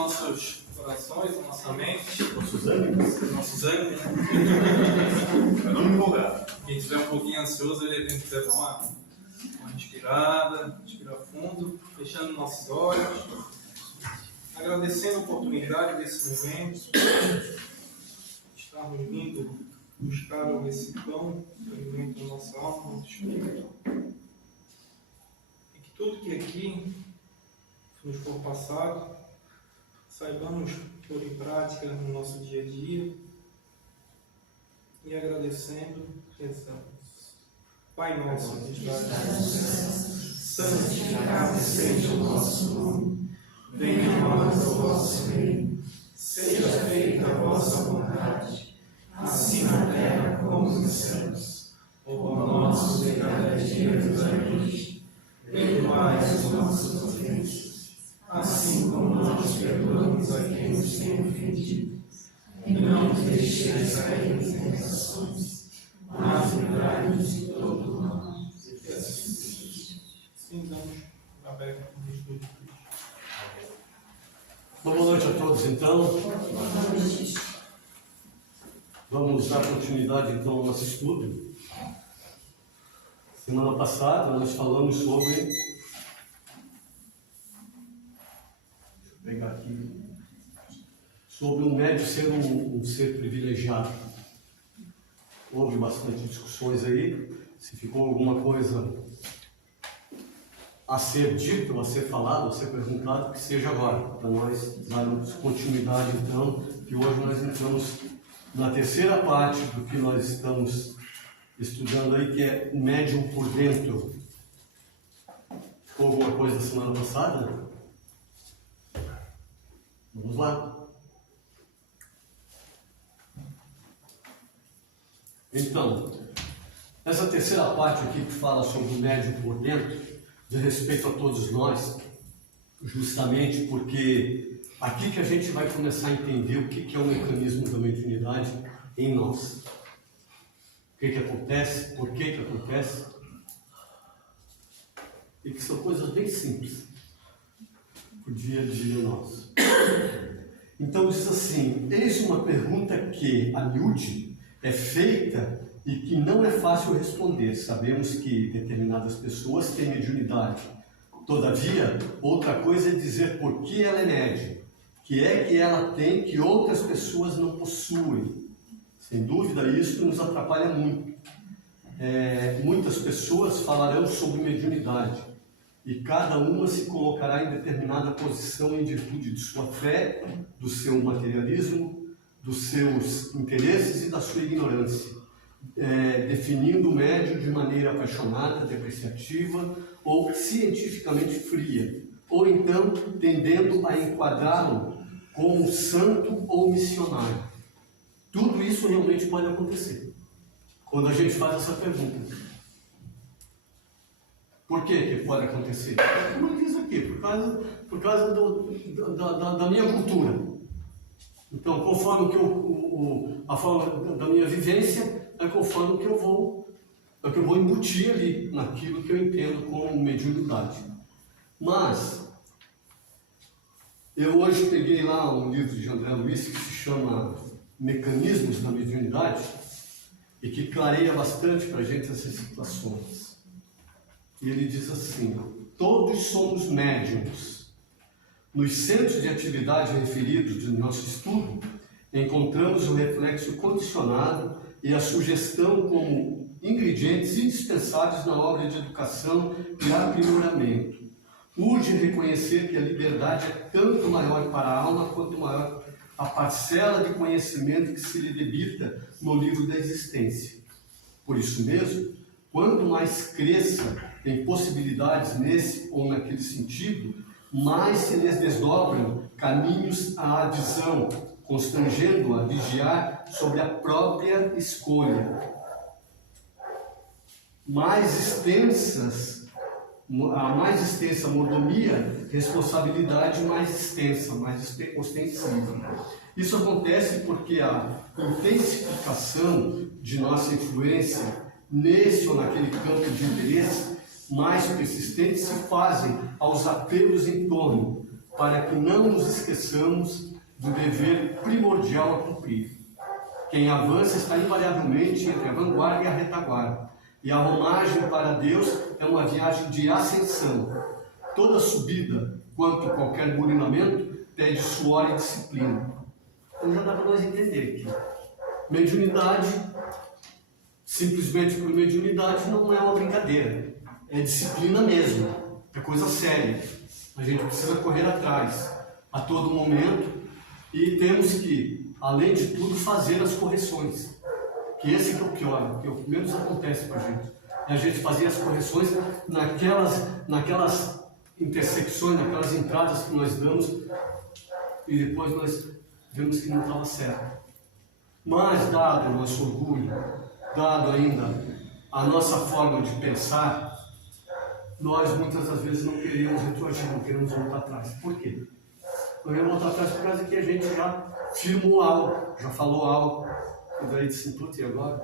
nossos corações, a nossa mente, Nossos ânimos. Para não me empolgar. Quem estiver um pouquinho ansioso, ele tem que dar uma respirada, respirar fundo, fechando nossos olhos, agradecendo a oportunidade desse momento, estarmos vindo buscar esse pão que alimenta a nossa alma, nosso espírito, e que tudo que aqui nos for passado, saibamos pôr em prática no nosso dia a dia e agradecendo, rezamos. Pai nosso que estás no céu, santificado seja o vosso nome, venha a nós o vosso reino, seja feita a vossa vontade, assim na terra como nos céus. O pão nosso de cada dia nos dai hoje, perdoai as nossas ofensas, assim como nós perdoamos a quem nos tem ofendido. E não nos deixeis cair em tentações, mas livrai-nos de todo o mal. E assim damos aberto o estudo. Boa noite a todos, então. Vamos dar continuidade, então, ao nosso estudo. Semana passada, nós falamos sobre... Deixa eu pegar aqui. Sobre um médium ser um ser privilegiado. Houve bastante discussões aí. Se ficou alguma coisa a ser dito, a ser falado, a ser perguntado, que seja agora, para nós darmos continuidade, então, que hoje nós entramos na terceira parte do que nós estamos estudando aí, que é médium por dentro. Ficou alguma coisa da semana passada? Vamos lá. Então, essa terceira parte aqui que fala sobre o médium por dentro, diz respeito a todos nós, justamente porque aqui que a gente vai começar a entender o que é o mecanismo da mediunidade em nós. O que acontece, por que acontece, e que são coisas bem simples para o dia a dia nosso. Então diz assim, eis uma pergunta que, a miúde, é feita e que não é fácil responder. Sabemos que determinadas pessoas têm mediunidade. Todavia, outra coisa é dizer por que ela é médium, que é que ela tem que outras pessoas não possuem. Sem dúvida, isso nos atrapalha muito. Muitas pessoas falarão sobre mediunidade e cada uma se colocará em determinada posição em virtude de sua fé, do seu materialismo, dos seus interesses e da sua ignorância, definindo o médium de maneira apaixonada, depreciativa ou cientificamente fria, ou então tendendo a enquadrá-lo como santo ou missionário. Tudo isso realmente pode acontecer quando a gente faz essa pergunta. Por que pode acontecer? Como diz aqui, por causa da minha cultura. Então, conforme que a forma da minha vivência, é conforme que eu vou embutir ali naquilo que eu entendo como mediunidade. Mas eu hoje peguei lá um livro de André Luiz que se chama Mecanismos da Mediunidade e que clareia bastante para a gente essas situações. E ele diz assim: todos somos médiums. Nos centros de atividade referidos do nosso estudo, encontramos o reflexo condicionado e a sugestão como ingredientes indispensáveis na obra de educação e aprimoramento. Urge reconhecer que a liberdade é tanto maior para a alma quanto maior a parcela de conhecimento que se lhe debita no livro da existência. Por isso mesmo, quanto mais cresça em possibilidades nesse ou naquele sentido, mais se lhes desdobram caminhos à adesão, constrangendo-a a vigiar sobre a própria escolha. A mais extensa mordomia, responsabilidade mais extensa, mais ostensiva. Isso acontece porque a intensificação de nossa influência nesse ou naquele campo de interesse mais persistentes se fazem aos apelos em torno, para que não nos esqueçamos do dever primordial a cumprir. Quem avança está invariavelmente entre a vanguarda e a retaguarda, e a romagem para Deus é uma viagem de ascensão. Toda subida, quanto qualquer burinamento, pede suor e disciplina. Então já dá para nós entender que mediunidade, simplesmente por mediunidade, não é uma brincadeira, é disciplina mesmo, é coisa séria. A gente precisa correr atrás a todo momento e temos que, além de tudo, fazer as correções. Que esse que é o pior, que é o que menos acontece para a gente. É a gente fazer as correções naquelas intersecções, naquelas entradas que nós damos e depois nós vemos que não estava certo. Mas, dado o nosso orgulho, dado ainda a nossa forma de pensar, nós muitas das vezes não queremos retroagir, não queremos voltar atrás. Por quê? Não queremos voltar atrás por causa que a gente já firmou algo, já falou algo, e daí disse, putz, e agora?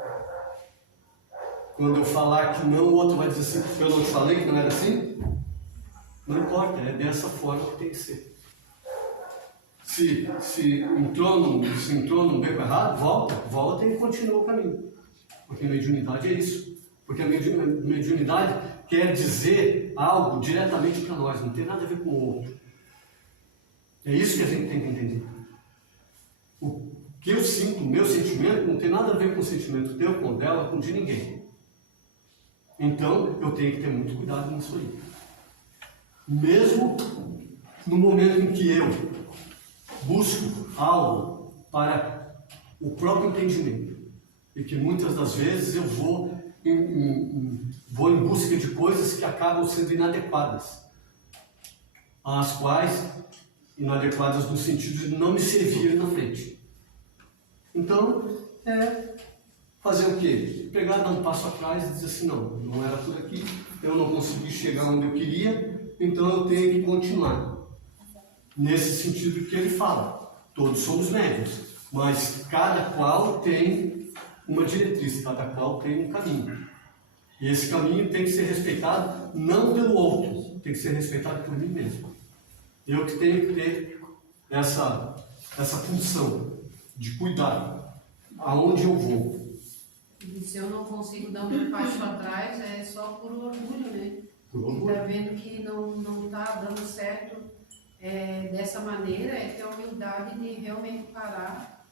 Quando eu falar que não, o outro vai dizer assim, eu não te falei que não era assim? Não importa, é dessa forma que tem que ser. Se entrou num beco errado, volta e continua o caminho. Porque a mediunidade é isso. Porque a mediunidade quer dizer algo diretamente para nós, não tem nada a ver com o outro. É isso que a gente tem que entender. O que eu sinto, o meu sentimento, não tem nada a ver com o sentimento teu, com o dela, com o de ninguém. Então, eu tenho que ter muito cuidado nisso aí. Mesmo no momento em que eu busco algo para o próprio entendimento, e que muitas das vezes eu vou em busca de coisas que acabam sendo inadequadas, as quais, inadequadas no sentido de não me servir na frente. Então, fazer o quê? Pegar, dar um passo atrás e dizer assim, não era por aqui, eu não consegui chegar onde eu queria, então eu tenho que continuar. Nesse sentido que ele fala, todos somos médiuns, mas cada qual tem uma diretriz, cada qual tem um caminho. E esse caminho tem que ser respeitado não pelo outro, tem que ser respeitado por mim mesmo. Eu que tenho que ter essa função de cuidar aonde eu vou. E se eu não consigo dar um passo atrás, é só por orgulho, né? Por orgulho. Está vendo que não está dando certo dessa maneira, é ter a humildade de realmente parar,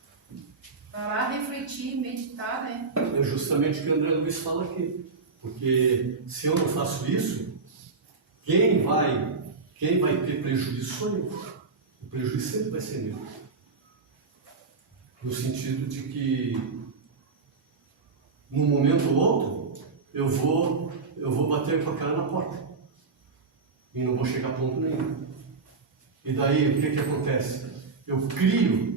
refletir, meditar, né? É justamente o que o André Luiz fala aqui. Porque se eu não faço isso, quem vai ter prejuízo sou eu. O prejuízo sempre vai ser meu. No sentido de que, num momento ou outro, eu vou bater com a cara na porta. E não vou chegar a ponto nenhum. E daí, o que acontece? Eu crio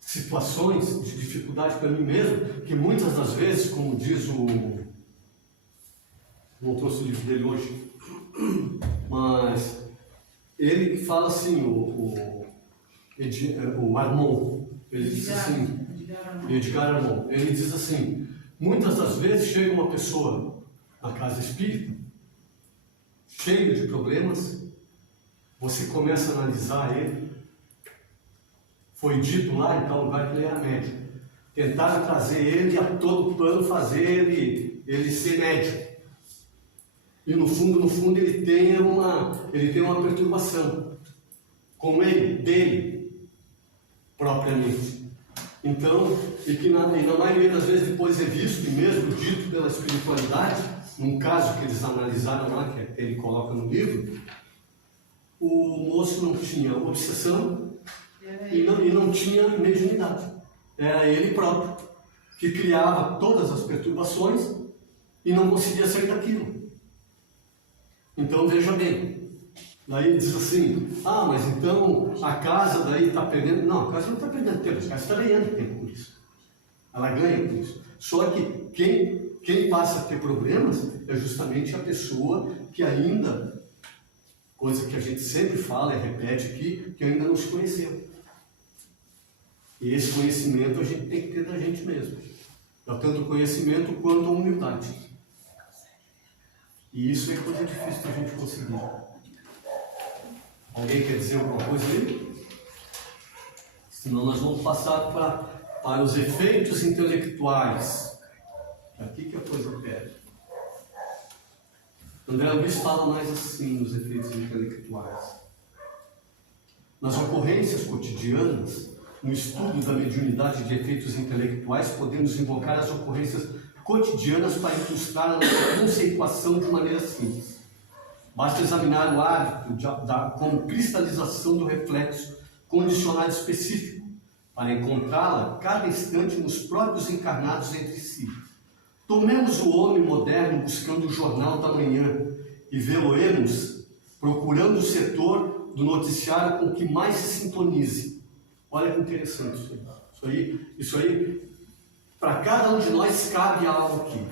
situações de dificuldade para mim mesmo, que muitas das vezes, como diz não trouxe o livro dele hoje, mas ele fala assim, o Armon, ele diz assim, Edgar Armon, ele diz assim, muitas das vezes chega uma pessoa na casa espírita, cheio de problemas, você começa a analisar ele, foi dito lá em tal lugar que ele era médico, tentaram trazer ele a todo plano, fazer ele ser médico. E no fundo ele tem uma perturbação com ele, dele, propriamente. Então, e na maioria das vezes depois é visto e mesmo dito pela espiritualidade, num caso que eles analisaram lá, que ele coloca no livro, o moço não tinha obsessão e não tinha mediunidade. Era ele próprio que criava todas as perturbações e não conseguia sair daquilo. Então veja bem, daí ele diz assim, mas então a casa daí está perdendo. Não, a casa não está perdendo tempo, a casa está ganhando tempo com isso. Ela ganha com isso. Só que quem passa a ter problemas é justamente a pessoa que ainda, coisa que a gente sempre fala e repete aqui, que ainda não se conheceu. E esse conhecimento a gente tem que ter da gente mesmo. Tanto o conhecimento quanto a humildade. E isso é coisa difícil da gente conseguir. Alguém quer dizer alguma coisa aí? Senão nós vamos passar para os efeitos intelectuais. Aqui que a coisa pega. André Luiz fala mais assim nos efeitos intelectuais. Nas ocorrências cotidianas, no estudo da mediunidade de efeitos intelectuais, podemos invocar as ocorrências cotidianas para ilustrar a nossa conceituação de maneira simples. Basta examinar o hábito como cristalização do reflexo condicionado específico, para encontrá-la cada instante nos próprios encarnados entre si. Tomemos o homem moderno buscando o jornal da manhã e vê-lo-emos procurando o setor do noticiário com que mais se sintonize. Olha que interessante isso aí, para cada um de nós cabe algo aqui.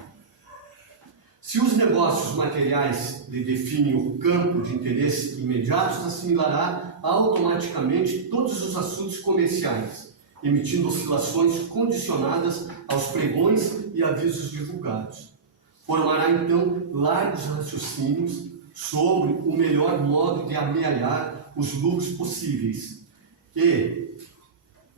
Se os negócios materiais lhe definem o campo de interesse imediato, assimilará automaticamente todos os assuntos comerciais, emitindo oscilações condicionadas aos pregões e avisos divulgados. Formará então largos raciocínios sobre o melhor modo de amealhar os lucros possíveis. E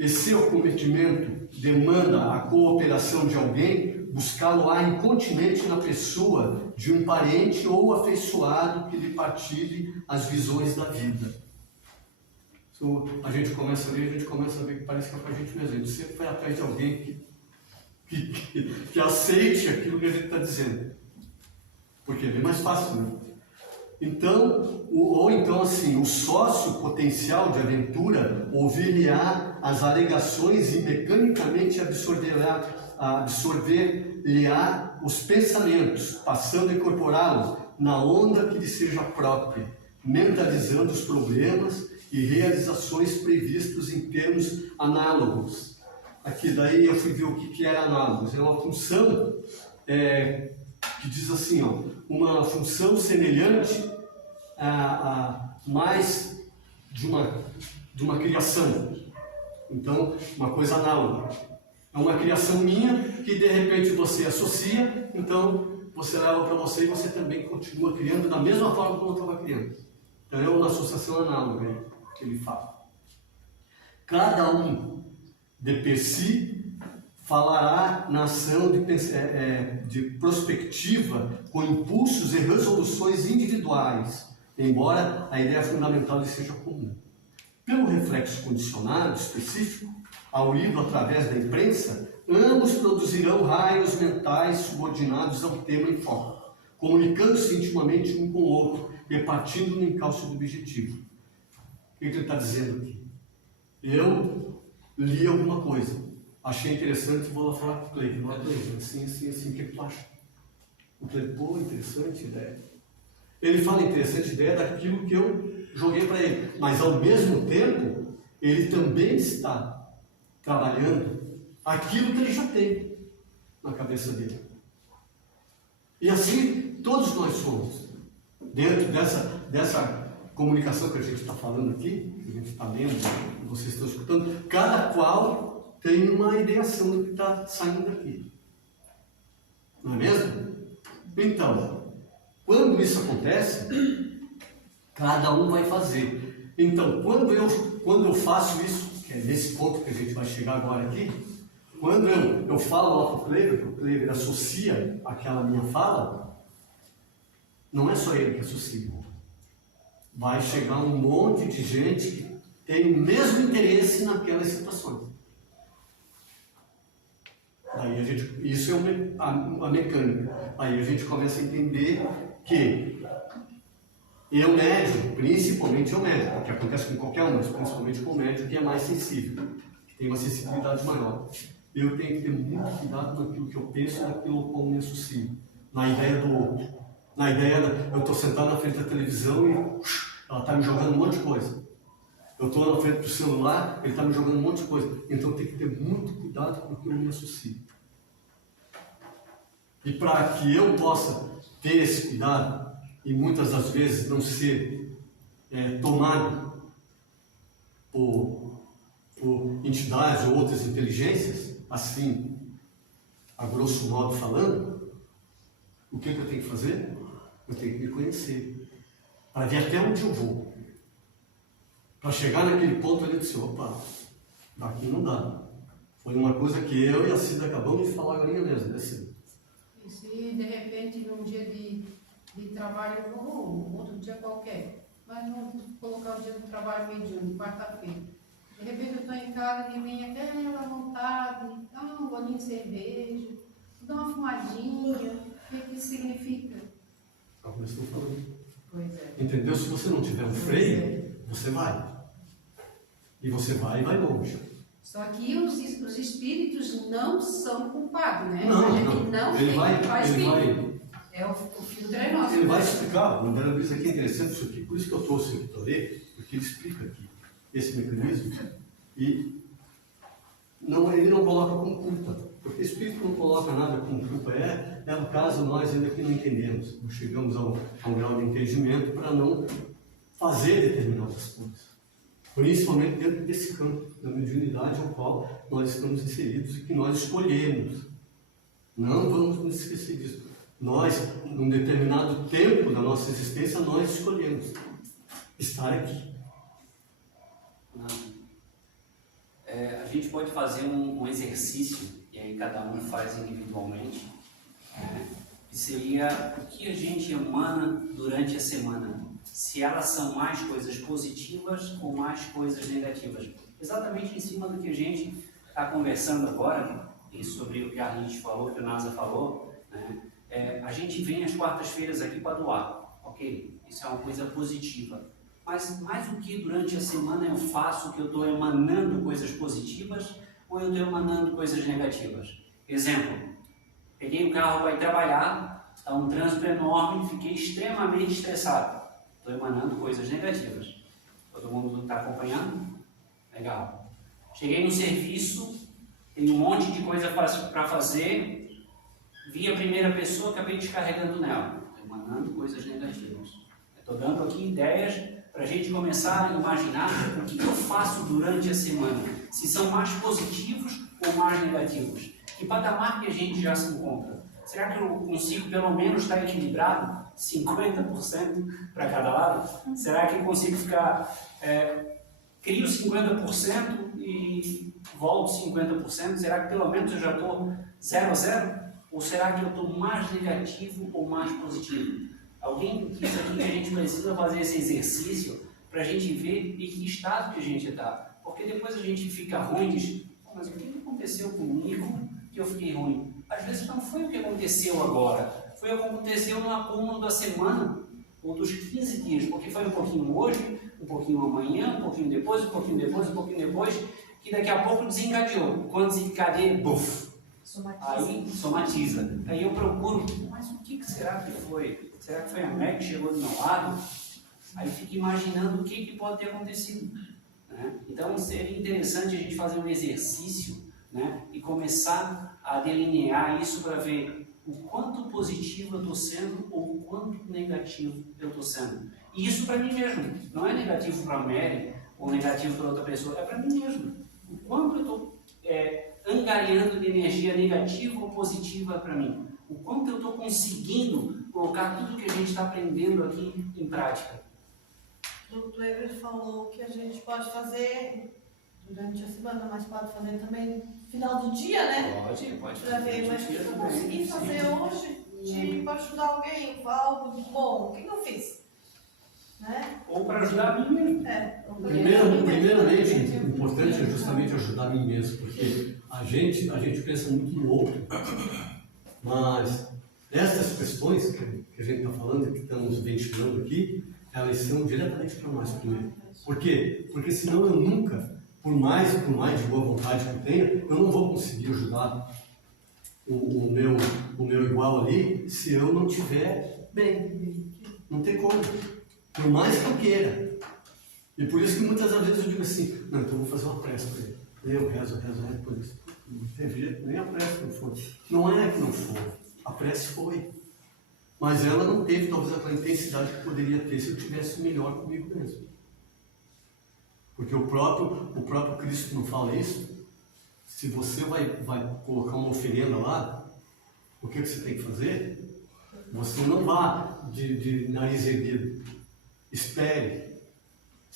seu cometimento demanda a cooperação de alguém, buscá-lo-á incontinente na pessoa de um parente ou afeiçoado que lhe partilhe as visões da vida. So, a gente começa a ver que parece que é para a gente mesmo. A gente sempre vai atrás de alguém que aceite aquilo que a gente está dizendo. Porque é bem mais fácil, né? Então, o sócio potencial de aventura ouvir-lhe-á as alegações e mecanicamente absorver-lhe-á os pensamentos, passando a incorporá-los na onda que lhe seja própria, mentalizando os problemas e realizações previstos em termos análogos. Aqui daí eu fui ver o que era análogos. É uma função que diz assim, uma função semelhante a mais de uma criação. Então, uma coisa análoga. É uma criação minha que de repente você associa, então você leva para você e você também continua criando da mesma forma como eu estava criando. Então é uma associação análoga que ele fala. Cada um de per si falará na ação de prospectiva com impulsos e resoluções individuais, embora a ideia fundamental lhe seja comum. Pelo reflexo condicionado específico, auído através da imprensa, ambos produzirão raios mentais subordinados ao tema em foco, comunicando-se intimamente um com o outro, repartindo no encalço do objetivo. O que ele está dizendo aqui? Eu li alguma coisa, achei interessante, vou lá falar com o Cleiton. Assim, o que tu acha? O Cleiton, pô, interessante ideia. Ele fala interessante ideia daquilo que eu joguei para ele, mas ao mesmo tempo, ele também está trabalhando aquilo que ele já tem na cabeça dele. E assim, todos nós somos, dentro dessa comunicação que a gente está falando aqui, que a gente está lendo, vocês estão escutando, cada qual tem uma ideação do que está saindo daqui. Não é mesmo? Então, quando isso acontece, cada um vai fazer. Então, quando eu faço isso, que é nesse ponto que a gente vai chegar agora aqui, quando eu falo lá para o Cleber associa aquela minha fala, não é só ele que associa. Vai chegar um monte de gente que tem o mesmo interesse naquelas situações. Daí isso é a mecânica. Aí a gente começa a entender que eu médium, principalmente eu médium, que acontece com qualquer um, mas principalmente com o médium que é mais sensível, que tem uma sensibilidade maior. Eu tenho que ter muito cuidado naquilo que eu penso e naquilo como me associo, na ideia do outro. Na ideia eu estou sentado na frente da televisão e ela está me jogando um monte de coisa. Eu estou na frente do celular, ele está me jogando um monte de coisa. Então eu tenho que ter muito cuidado com o que eu me associo. E para que eu possa ter esse cuidado, e muitas das vezes não ser tomado por entidades ou outras inteligências, assim, a grosso modo falando, o que eu tenho que fazer? Eu tenho que me conhecer, para ver até onde eu vou. Para chegar naquele ponto ali, eu disse, opa, daqui não dá. Foi uma coisa que eu e a Cida acabamos de falar agora mesmo, né, Cida? E se de repente num dia de trabalho, ou outro dia qualquer, mas não colocar o dia do trabalho mediano, quarta-feira. De repente eu estou em casa e vem aquela vontade, um golinho de cerveja, dar uma fumadinha, o que isso significa? É como eu estou falando. Pois é. Entendeu? Se você não tiver um freio, você vai. E você vai e vai longe. Só que os espíritos não são culpados, né? Não, a gente não. não Ele tem vai, faz ele filtro. vai, É o filtro é nosso. ele vai explicar. O André Luiz aqui é interessante isso aqui. Por isso que eu trouxe o Vitorê, porque ele explica aqui esse mecanismo. E não, ele não coloca como culpa. Porque o espírito não coloca nada como culpa. É o caso nós ainda que não entendemos. Não chegamos a um grau de entendimento para não fazer determinadas coisas. Principalmente dentro desse campo da mediunidade ao qual nós estamos inseridos e que nós escolhemos. Não vamos nos esquecer disso. Nós, num determinado tempo da nossa existência, nós escolhemos estar aqui. A gente pode fazer um exercício, e aí cada um faz individualmente, né? Que seria o que a gente emana durante a semana. Se elas são mais coisas positivas ou mais coisas negativas. Exatamente em cima do que a gente está conversando agora, e sobre o que a Arlete falou, que o Nasa falou, né? A gente vem às quartas-feiras aqui para doar, ok? Isso é uma coisa positiva. Mas mais o que durante a semana eu faço que eu estou emanando coisas positivas ou eu estou emanando coisas negativas? Exemplo, peguei o carro para ir trabalhar, está um trânsito enorme, fiquei extremamente estressado. Estou emanando coisas negativas. Todo mundo está acompanhando? Legal. Cheguei no serviço, tem um monte de coisa para fazer, vi a primeira pessoa, acabei descarregando nela. Estou emanando coisas negativas. Estou dando aqui ideias para a gente começar a imaginar o que eu faço durante a semana. Se são mais positivos ou mais negativos. Que patamar que a gente já se encontra? Será que eu consigo pelo menos estar equilibrado? 50% para cada lado? Será que eu consigo ficar... crio 50% e volto 50%? Será que pelo menos eu já estou 0 a 0? Ou será que eu estou mais negativo ou mais positivo? Alguém disse aqui que a gente precisa fazer esse exercício para a gente ver em que estado que a gente está. Porque depois a gente fica ruim e diz, mas o que aconteceu comigo que eu fiquei ruim? Às vezes não foi o que aconteceu agora, foi o que aconteceu no acúmulo da semana, ou dos 15 dias, porque foi um pouquinho hoje, um pouquinho amanhã, um pouquinho depois, um pouquinho depois, um pouquinho depois, que daqui a pouco desencadeou. Quando desencadeia, buf! Aí somatiza. Aí eu procuro, mas o que será que foi? Será que foi a Meg que chegou do meu lado? Aí fico imaginando o que pode ter acontecido. Né? Então seria interessante a gente fazer um exercício, né? E começar a delinear isso para ver o quanto positivo eu estou sendo ou o quanto negativo eu estou sendo. E isso para mim mesmo. Não é negativo para a Mary ou negativo para outra pessoa, é para mim mesmo. O quanto eu estou angariando de energia negativa ou positiva para mim. O quanto eu estou conseguindo colocar tudo que a gente está aprendendo aqui em prática. O Kleber falou que a gente pode fazer durante a semana, mas pode fazer também no final do dia, né? Pode Para ver, mas o que eu consegui fazer hoje para ajudar alguém, algo bom, o que eu fiz? Né? Ou para ajudar a mim mesmo. Primeiramente, o importante é justamente ajudar a mim mesmo, porque a gente pensa muito no outro, mas essas questões que a gente está falando, que estamos ventilando aqui, elas são diretamente para nós primeiro. Por quê? Porque senão eu nunca, por mais de boa vontade que eu tenha, eu não vou conseguir ajudar o meu igual ali se eu não estiver bem. Não tem como. Por mais que eu queira. E por isso que muitas vezes eu digo assim, não, então eu vou fazer uma prece para ele. Eu rezo por isso. Não tem jeito, nem a prece não foi. Não é que não foi. A prece foi. Mas ela não teve talvez aquela intensidade que poderia ter se eu tivesse melhor comigo mesmo. Porque o próprio Cristo não fala isso. Se você vai colocar uma oferenda lá, o que você tem que fazer? Você não vá de nariz erguido. Espere.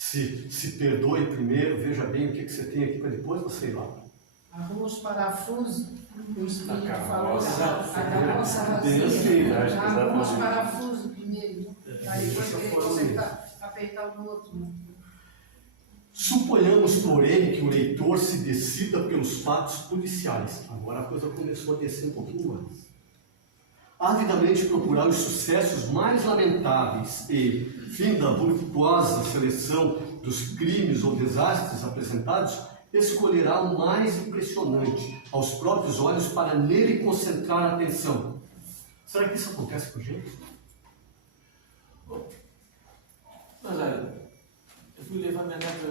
se perdoe primeiro, veja bem o que você tem aqui para depois você ir lá. Arruma os parafusos, o Espírito A falou, carroça. a carroça Bem assim, vazia, acho que arruma os exatamente. parafusos primeiro, aí depois Dessa ele forma consegue apertar o outro. Né? Suponhamos, porém, que o leitor se decida pelos fatos policiais. Agora a coisa começou a descer um pouquinho mais. Avidamente procurar os sucessos mais lamentáveis e, fim da virtuosa seleção dos crimes ou desastres apresentados, escolherá o mais impressionante aos próprios olhos para nele concentrar a atenção. Será que isso acontece com a gente? Mas olha, eu fui levar minha neta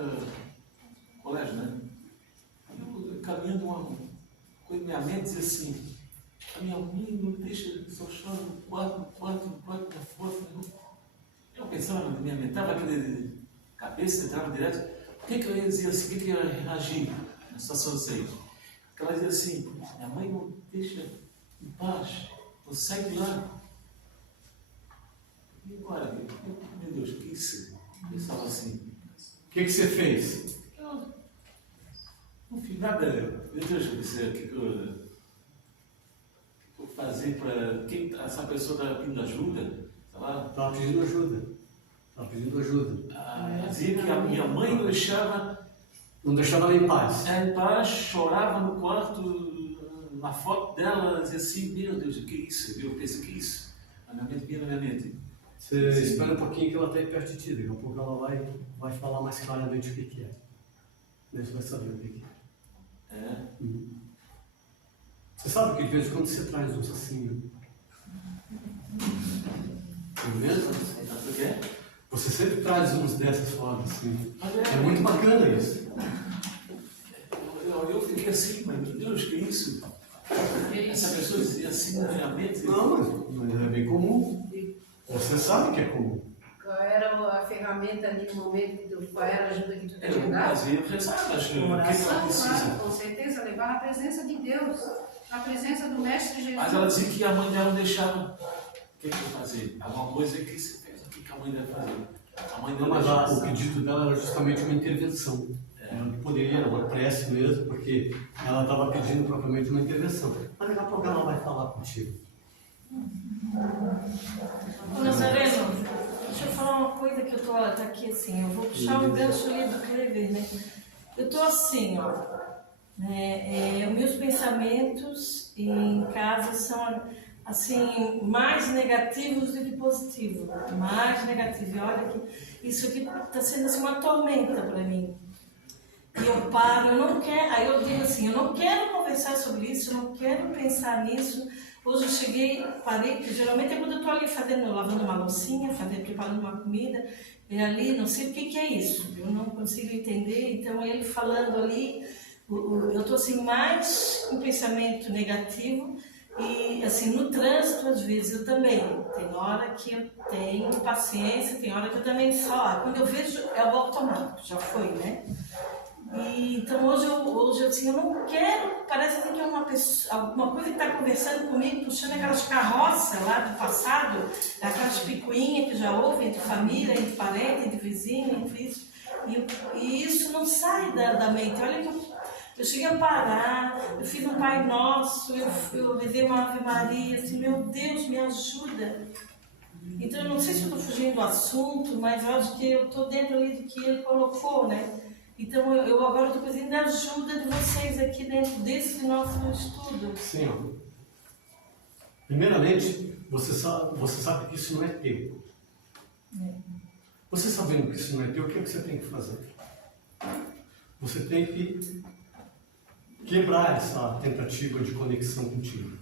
ao colégio, né? Eu caminhando com minha mente dizia assim, a minha mãe não me deixa só chorar no quarto, na foto. Eu pensava na minha mente, estava aquele cabeça, entrava direto, o que eu ia dizer assim, o que eu ia reagir na situação disso aí? Porque ela dizia assim, minha mãe não deixa em paz, não sai de lá. E agora, meu Deus, o que é isso? Eu pensava assim, O que você fez? eu não fiz nada, meu Deus, eu disse, o que eu vou fazer para quem essa pessoa está pedindo ajuda? Sei lá, Estava pedindo ajuda. Estava pedindo ajuda. dizia que a minha mãe não deixava Não deixava ela em paz. em paz, chorava no quarto, na foto dela, dizia assim, meu Deus, o que é isso? Eu pensei, o que é isso? A minha mente vinha na minha mente. Você espera um pouquinho que ela está aí perto de ti, daqui a pouco ela vai falar mais claramente o que é. Daí você vai saber o que é. É. Você sabe que de vez em quando você traz uns assim. Não é mesmo? Sabe o que é? Você sempre traz uns dessas formas assim. Mas É muito bacana isso. eu fiquei assim, mas meu Deus, que é isso? Essa pessoa dizia assim na minha mente. Não, mas é bem comum. Você sabe que é comum. Qual era a ferramenta ali no momento, qual era a ajuda que tu Eu podia dar? fazia rezar, mas o que ela Oração, precisa? claro, com certeza, levar na presença de Deus, na presença do Mestre Jesus. Mas ela dizia que a mãe dela não deixava. O que eu vou fazer? Alguma coisa que você fez, o que a mãe deve fazer? A mãe Não, dela mas deixava. o pedido dela era justamente uma intervenção. Ela poderia, uma prece mesmo, porque ela estava pedindo propriamente uma intervenção. Mas daqui a pouco ela vai falar contigo. Ô Nazareno, deixa eu falar uma coisa que eu tô tá aqui assim, eu vou puxar um gancho ali do Clever, né? Eu tô assim, ó, né? Meus pensamentos em casa são assim mais negativos do que positivos, mais negativos. E olha que isso aqui está sendo assim uma tormenta para mim. E eu paro, eu não quero, aí eu digo assim, eu não quero conversar sobre isso, eu não quero pensar nisso. Hoje eu cheguei, parei, porque geralmente é quando eu estou ali lavando uma loucinha, preparando uma comida, e ali, não sei o que é isso, eu não consigo entender, então ele falando ali, eu estou assim mais com pensamento negativo, e assim, no trânsito às vezes eu também, tem hora que eu tenho paciência, tem hora que eu também só, quando eu vejo é o automático, já foi, né? E, então hoje assim, eu não quero, parece que é uma pessoa, alguma coisa que está conversando comigo, puxando aquelas carroças lá do passado, aquelas picuinhas que já houve entre família, entre parente, entre vizinho, entre isso, e isso não sai da mente. Olha que eu cheguei a parar, eu fiz um Pai Nosso, eu levei uma Ave Maria, assim, meu Deus, me ajuda. Então eu não sei se eu estou fugindo do assunto, mas eu acho que eu estou dentro ali do que ele colocou, né? Então, eu agora estou pedindo a ajuda de vocês aqui dentro desse nosso estudo. Sim, ó. Primeiramente, você sabe que isso não é teu. Você sabendo que isso não é teu, o que você tem que fazer? Você tem que quebrar essa tentativa de conexão contigo.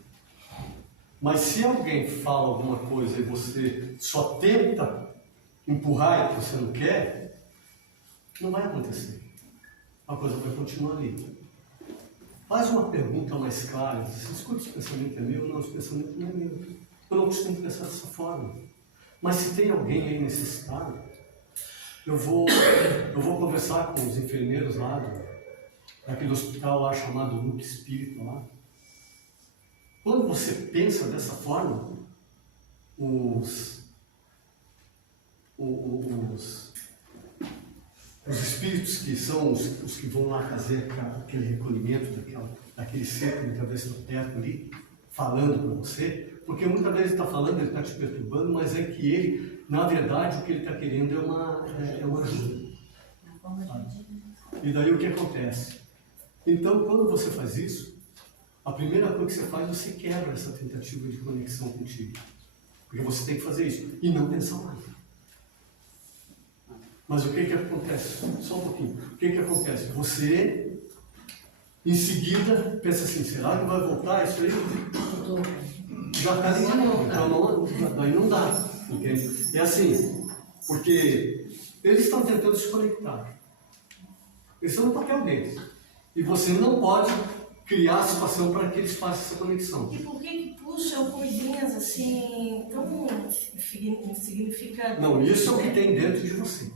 Mas se alguém fala alguma coisa e você só tenta empurrar e que você não quer, não vai acontecer. A coisa vai continuar ali. Faz uma pergunta mais clara. Você escuta, esse pensamento é meu? Não, esse pensamento não é meu. Eu não costumo pensar dessa forma. Mas se tem alguém aí necessitado, eu vou conversar com os enfermeiros lá daquele hospital lá chamado Luke Espírito lá. Quando você pensa dessa forma, os espíritos que são os que vão lá fazer aquele recolhimento daquele ser que muitas vezes está perto ali, falando com você, porque muitas vezes ele está falando, ele está te perturbando, mas é que ele, na verdade, o que ele está querendo é uma ajuda. Sabe? E daí o que acontece? Então, quando você faz isso, a primeira coisa que você faz, você quebra essa tentativa de conexão contigo. Porque você tem que fazer isso e não pensar mais. Mas o que acontece? Só um pouquinho. O que acontece? Você, em seguida, pensa assim, será que vai voltar isso aí? Já está ali de novo. Então, daí não dá. Entende? É assim, porque eles estão tentando se conectar. Eles estão no papel deles. E você não pode criar a situação para que eles façam essa conexão. E por que puxam coisinhas assim tão insignificantes? Não, isso é o que tem dentro de você.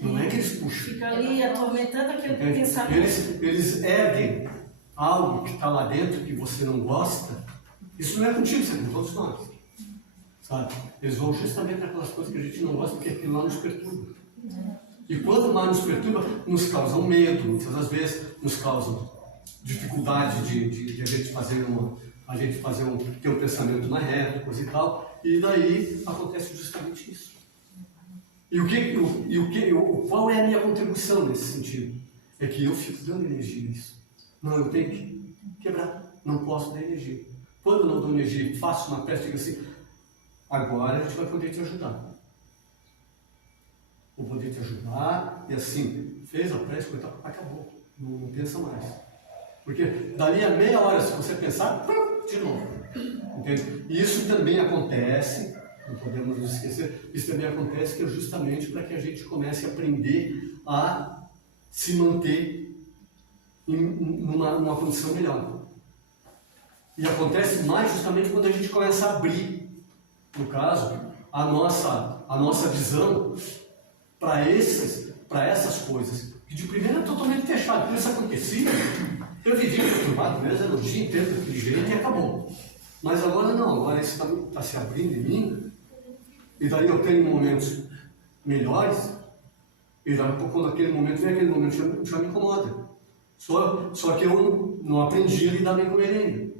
Não é que eles puxam. Fica ali atormentando aquele pensamento. Eles erguem algo que está lá dentro que você não gosta. Isso não é contigo, isso é com todos nós. Sabe? Eles vão justamente para aquelas coisas que a gente não gosta, porque aquilo lá nos perturba. E quando lá nos perturba, nos causam medo, muitas das vezes nos causam dificuldade de a gente ter um pensamento mais reto, coisa e tal. E daí acontece justamente isso. Qual é a minha contribuição nesse sentido? É que eu fico dando energia nisso. Não, eu tenho que quebrar. Não posso dar energia. Quando eu não dou energia, faço uma prece e digo assim, agora a gente vai poder te ajudar. Vou poder te ajudar. E assim, fez a prece, acabou. Não pensa mais. Porque dali a meia hora, se você pensar, de novo. Entende? E isso também acontece, não podemos nos esquecer, isso também acontece que é justamente para que a gente comece a aprender a se manter numa condição melhor. E acontece mais justamente quando a gente começa a abrir, no caso, a nossa visão para essas coisas. Que de primeira é totalmente fechado. Quando isso acontecia, eu vivia perturbado mesmo, era o dia inteiro daquele jeito e acabou. Mas agora não, agora isso está se abrindo em mim, e daí eu tenho momentos melhores, e daí quando aquele momento vem, aquele momento já me incomoda. Só que eu não aprendi a lidar bem com ele ainda.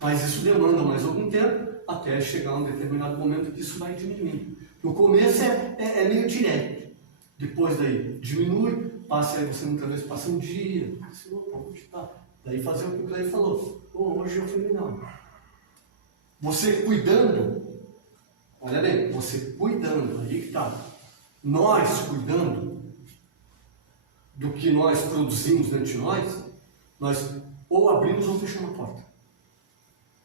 Mas isso demanda mais algum tempo, até chegar a um determinado momento que isso vai diminuindo. No começo é meio direto, depois daí diminui, aí você muitas vezes passa um dia, assim, daí fazer o que o Cleide falou, hoje eu fui melhor. Você cuidando, olha bem, você cuidando, aí que está, nós cuidando do que nós produzimos dentro de nós ou abrimos ou fechamos a porta.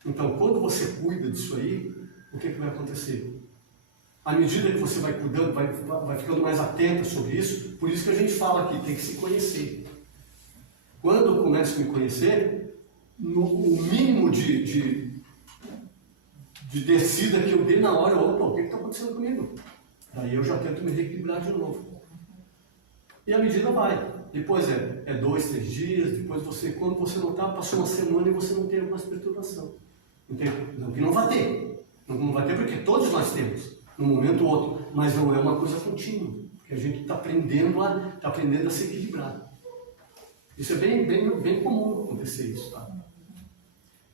Então, quando você cuida disso aí, o que vai acontecer? À medida que você vai cuidando, vai ficando mais atenta sobre isso, por isso que a gente fala aqui, tem que se conhecer. Quando eu começo a me conhecer, o mínimo de descida que eu dei na hora, o que está acontecendo comigo? Daí eu já tento me reequilibrar de novo. E a medida vai. Depois é 2, 3 dias, depois quando você notar, passou uma semana e você não tem mais perturbação. Entende? Não que não vai ter. Não vai ter porque todos nós temos. Num momento ou outro, mas não é uma coisa contínua, porque a gente está aprendendo a se equilibrar. Isso é bem comum acontecer isso, tá?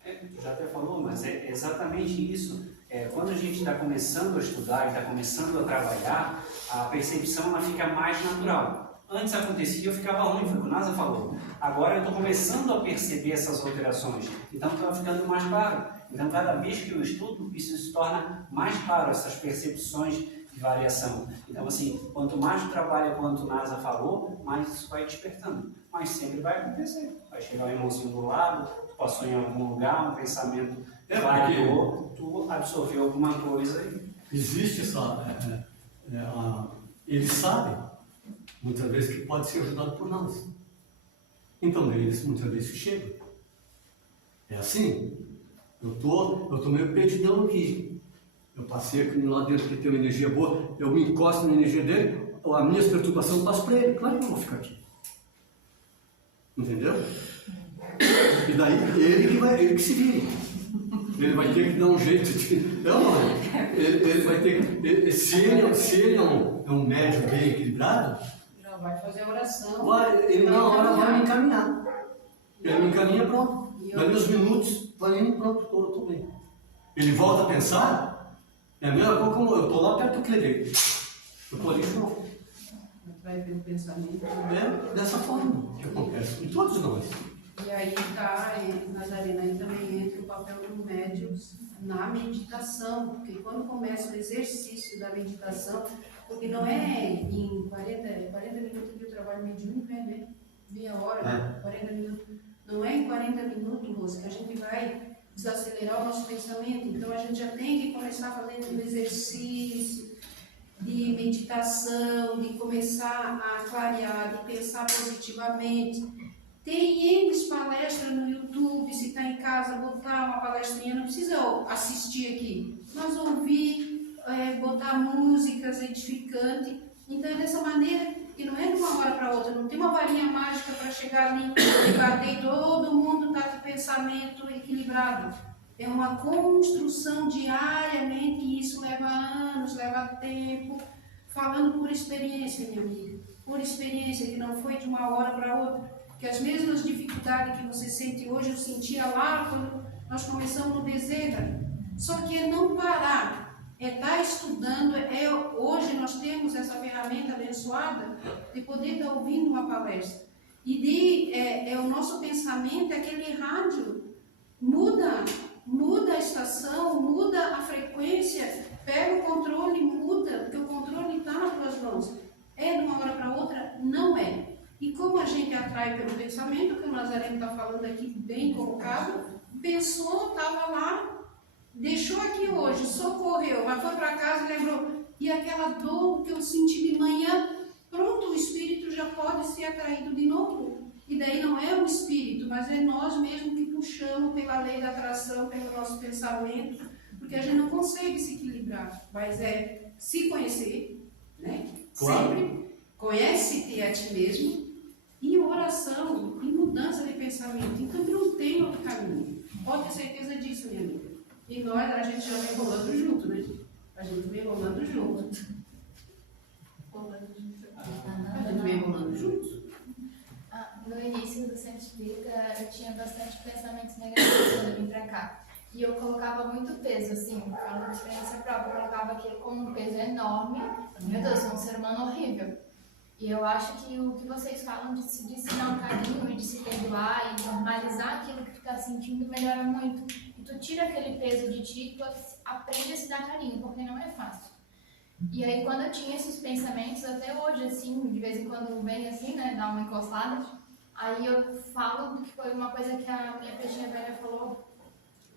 Tu já até falou, mas é exatamente isso. Quando a gente está começando a estudar, está começando a trabalhar, a percepção ela fica mais natural. Antes acontecia, eu ficava ruim, foi o que o Nasa falou. Agora eu estou começando a perceber essas alterações, então está ficando mais claro. Então, cada vez que eu estudo, isso se torna mais claro, essas percepções de variação. Então, assim, quanto mais tu trabalha, quanto o Nasa falou, mais isso vai despertando. Mas sempre vai acontecer. Vai chegar um irmãozinho do lado, tu passou em algum lugar, um pensamento clareou, tu absorveu alguma coisa aí. Existe eles sabem, muitas vezes, que pode ser ajudado por nós. Então, eles muitas vezes chegam. É assim. Eu tô meio perdidão aqui. Eu passei aqui no lado dentro que tem uma energia boa, eu me encosto na energia dele, a minha perturbação eu passo para ele. Claro que eu vou ficar aqui. Entendeu? E daí ele que se vire. Ele vai ter que dar um jeito de. Ele vai ter que. Se ele é um médium bem equilibrado, vai fazer a oração. Ele na hora vai me encaminhar. Ele me encaminha, pronto. E eu- Dali uns minutos, vai indo, pronto, estou bem. Ele volta a pensar, é a mesma coisa como eu estou lá perto do Clever. Eu estou ali, não. Atrai pelo pensamento. É dessa forma que acontece com todos nós. E aí está, Nazarena, aí também entra o papel do médium na meditação, porque quando começa o exercício da meditação, porque não é em 40 minutos que eu trabalho mediúnico, né? Meia hora, 40 minutos. Não é em 40 minutos, Rose, que a gente vai desacelerar o nosso pensamento. Então a gente já tem que começar fazendo um exercício de meditação, de começar a clarear, de pensar positivamente. Tem N palestras no YouTube, se está em casa, botar uma palestrinha, não precisa assistir aqui, mas ouvir, botar músicas edificantes. Então é dessa maneira, que não é de uma hora para outra, não tem uma varinha mágica para chegar ali e bater e todo mundo está com o pensamento equilibrado. É uma construção diariamente e isso leva anos, leva tempo, falando por experiência, minha amiga, por experiência, que não foi de uma hora para outra. Que as mesmas dificuldades que você sente hoje, eu sentia lá quando nós começamos no Bezerra. Só que é não parar, é estar estudando. Hoje nós temos essa ferramenta abençoada de poder estar ouvindo uma palestra. E o nosso pensamento, aquele rádio, muda a estação, muda a frequência, pega o controle, muda, porque o controle está nas tuas mãos. É de uma hora para outra? Não é. E como a gente atrai pelo pensamento, que o Nazareno está falando aqui bem colocado, pensou, estava lá, deixou aqui hoje, socorreu, mas foi para casa e lembrou, e aquela dor que eu senti de manhã, pronto, o espírito já pode ser atraído de novo. E daí não é o espírito, mas é nós mesmos que puxamos pela lei da atração, pelo nosso pensamento, porque a gente não consegue se equilibrar, mas é se conhecer, né? Claro. Sempre conhece-te a ti mesmo, e oração, e mudança de pensamento. Então não tem outro caminho. Pode ter certeza disso, minha amiga. E nós, a gente já vem rolando junto, né? A gente vem rolando junto. A gente vem rolando junto. No início do Centro Espírita, eu tinha bastante pensamentos negativos quando eu vim pra cá. E eu colocava muito peso, assim, falando de experiência própria, eu colocava aquilo como um peso enorme. Meu Deus, eu sou um ser humano horrível. E eu acho que o que vocês falam de se dar um carinho e de se perdoar e normalizar aquilo que tu tá sentindo melhora muito. E tu tira aquele peso de ti e tu aprende a se dar carinho, porque não é fácil. E aí quando eu tinha esses pensamentos, até hoje, assim, de vez em quando vem assim, né, dar uma encostada, aí eu falo que foi uma coisa que a minha peixinha velha falou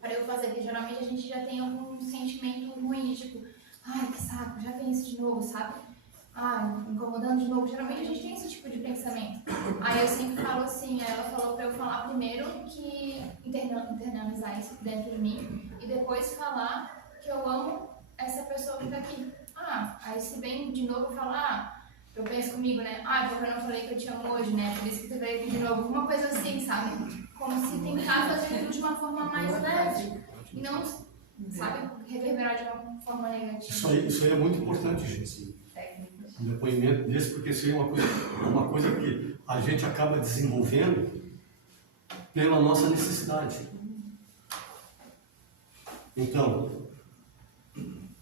para eu fazer, que geralmente a gente já tem algum sentimento ruim, tipo, ai, que saco, já vem isso de novo, sabe? Ah, incomodando de novo. Geralmente a gente tem esse tipo de pensamento. Aí eu sempre falo assim, ela falou pra eu falar primeiro que internalizar isso dentro de mim e depois falar que eu amo essa pessoa que tá aqui. Ah, aí se vem de novo falar, eu penso comigo, né? Ah, porque eu não falei que eu te amo hoje, né? Por isso que tu veio aqui de novo. Alguma coisa assim, sabe? Como se tentar fazer tudo de uma forma mais leve e não, sabe, reverberar de uma forma negativa. Isso aí é muito importante, gente. Um depoimento desse, porque isso aí é uma coisa que a gente acaba desenvolvendo pela nossa necessidade. Então,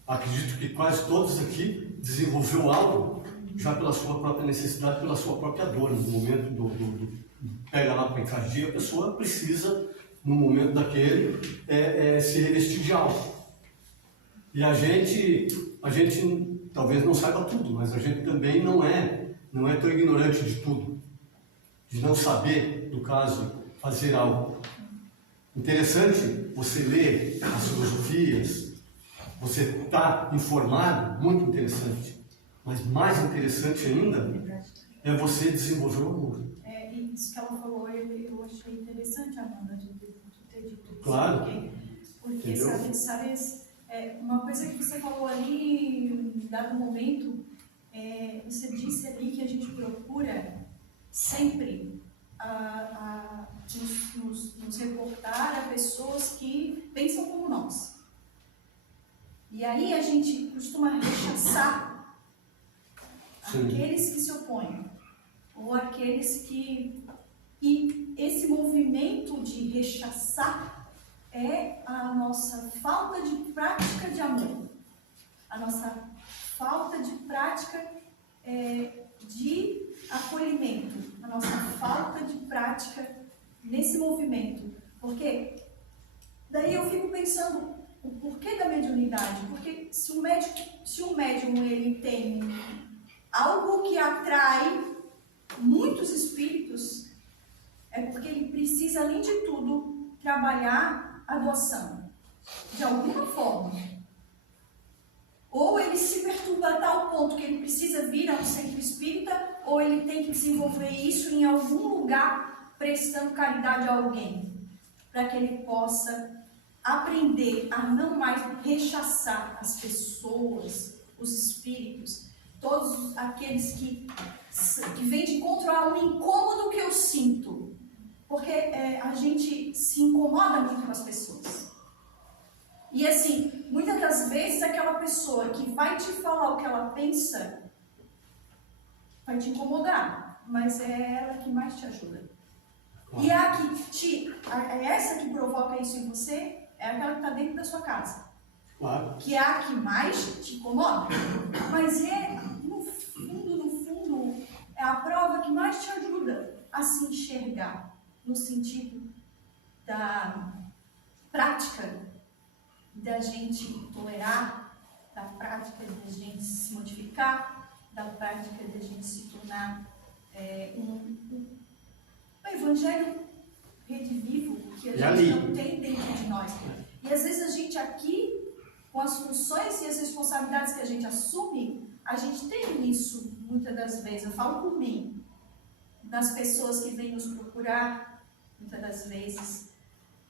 acredito que quase todos aqui desenvolveu algo já pela sua própria necessidade, pela sua própria dor. No momento do pega lá para encardia, a pessoa precisa, no momento daquele, se revestir de algo. E a gente talvez não saiba tudo, mas a gente também não é tão ignorante de tudo, de não saber, no caso, fazer algo. Interessante você ler as filosofias, você está informado, muito interessante, mas mais interessante ainda é você desenvolver o amor. E isso que ela falou, eu achei interessante, Amanda, de ter dito isso. Claro. Porque sabe, uma coisa que você falou ali, em dado momento, você disse ali que a gente procura sempre nos reportar a pessoas que pensam como nós. E aí a gente costuma rechaçar aqueles que se opõem. ou aqueles que... E esse movimento de rechaçar é a nossa falta de prática de amor, a nossa falta de prática de acolhimento, a nossa falta de prática nesse movimento. Porque daí eu fico pensando o porquê da mediunidade. Porque se o médium ele tem algo que atrai muitos espíritos, é porque ele precisa, além de tudo, trabalhar a doação, de alguma forma. Ou ele se perturba a tal ponto que ele precisa vir a um centro espírita, ou ele tem que desenvolver isso em algum lugar, prestando caridade a alguém, para que ele possa aprender a não mais rechaçar as pessoas, os espíritos, todos aqueles que vêm de encontro a um incômodo que eu sinto. Porque a gente se incomoda muito com as pessoas. E assim, muitas das vezes aquela pessoa que vai te falar o que ela pensa vai te incomodar, mas é ela que mais te ajuda. E essa que provoca isso em você é aquela que está dentro da sua casa. Claro. Que é a que mais te incomoda. Mas no fundo, é a prova que mais te ajuda a se enxergar. No sentido da prática da gente tolerar, da prática da gente se modificar, da prática da gente se tornar um evangelho redivivo que a gente não tem dentro de nós. E às vezes a gente aqui, com as funções e as responsabilidades que a gente assume, a gente tem isso muitas das vezes. Eu falo por mim, nas pessoas que vêm nos procurar, muitas das vezes,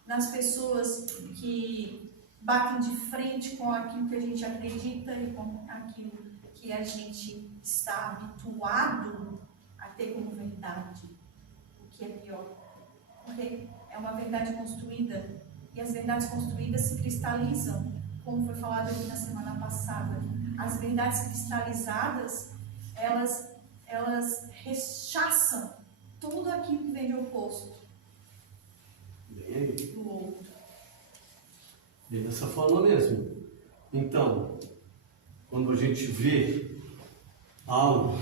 nas pessoas que batem de frente com aquilo que a gente acredita e com aquilo que a gente está habituado a ter como verdade, o que é pior. Porque é uma verdade construída, e as verdades construídas se cristalizam, como foi falado aqui na semana passada. As verdades cristalizadas, elas rechaçam tudo aquilo que vem de oposto do outro. E dessa forma mesmo. Então, quando a gente vê algo,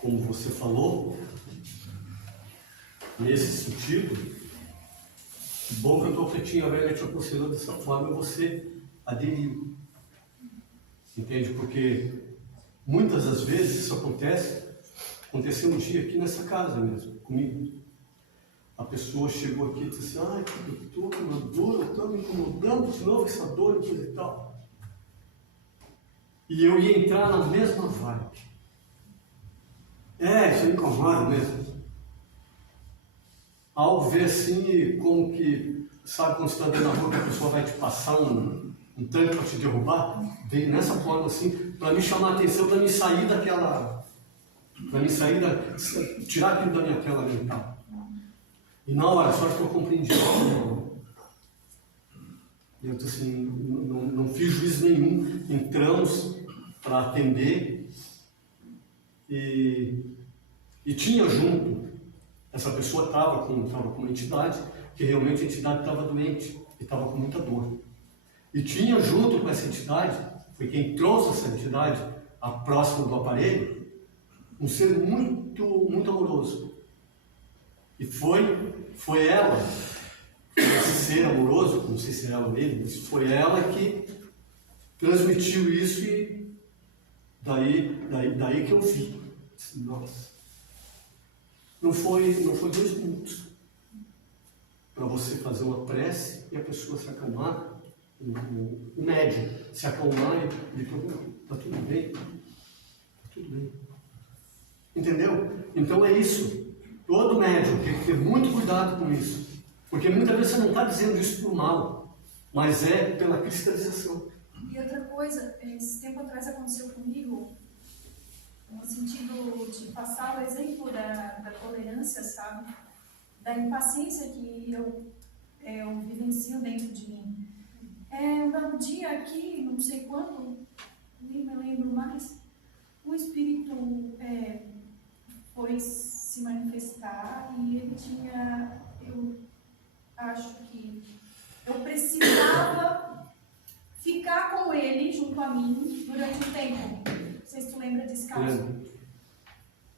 como você falou, nesse sentido, que bom que a tua pretinha velha te aconselhou dessa forma e você aderiu. Entende? Porque muitas das vezes isso aconteceu um dia aqui nessa casa mesmo, comigo. A pessoa chegou aqui e disse assim, ai, doutor, uma dor, eu estou me incomodando de novo essa dor e coisa e tal. E eu ia entrar na mesma vibe. Isso me incomoda mesmo. Ao ver assim, como que, sabe quando você está andando na rua que a pessoa vai te passar um tanque para te derrubar? Veio nessa forma assim, para me chamar a atenção, para me sair daquela... tirar aquilo da minha tela mental. E na hora, só que eu compreendi. Eu disse assim, não fiz juízo nenhum. Entramos para atender e tinha junto, essa pessoa estava com uma entidade, que realmente a entidade estava doente e estava com muita dor. E tinha junto com essa entidade, foi quem trouxe essa entidade a próxima do aparelho, um ser muito, muito amoroso. E foi ela, esse ser amoroso, não sei se é ela mesmo, mas foi ela que transmitiu isso e daí que eu vi. Nossa. Não foi 2 minutos para você fazer uma prece e a pessoa se acalmar, o médium se acalmar e ele falou, está tudo bem, está tudo bem. Entendeu? Então é isso. Todo médium tem que ter muito cuidado com isso. Porque muitas vezes você não está dizendo isso por mal, mas é pela cristalização. E outra coisa, esse tempo atrás aconteceu comigo, no sentido de passar o exemplo da tolerância, sabe? Da impaciência que eu vivencio dentro de mim. Um dia aqui, não sei quando, nem me lembro mais, o espírito foi se manifestar e ele tinha, eu acho que eu precisava ficar com ele junto a mim durante um tempo. Não sei se tu lembra desse caso.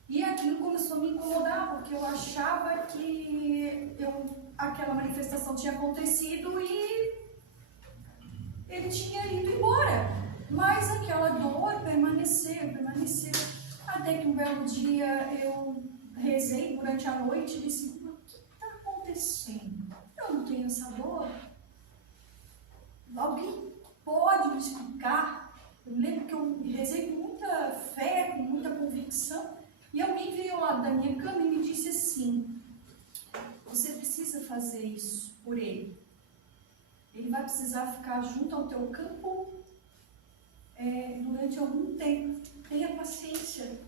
E aquilo começou a me incomodar, porque eu achava que aquela manifestação tinha acontecido e ele tinha ido embora. Mas aquela dor permaneceu. Até que um belo dia eu rezei durante a noite e disse, o que está acontecendo? Eu não tenho essa dor. Alguém pode me explicar? Eu lembro que eu rezei com muita fé, com muita convicção, e alguém veio ao lado da minha cama e me disse assim, você precisa fazer isso por ele. Ele vai precisar ficar junto ao teu campo durante algum tempo. Tenha paciência.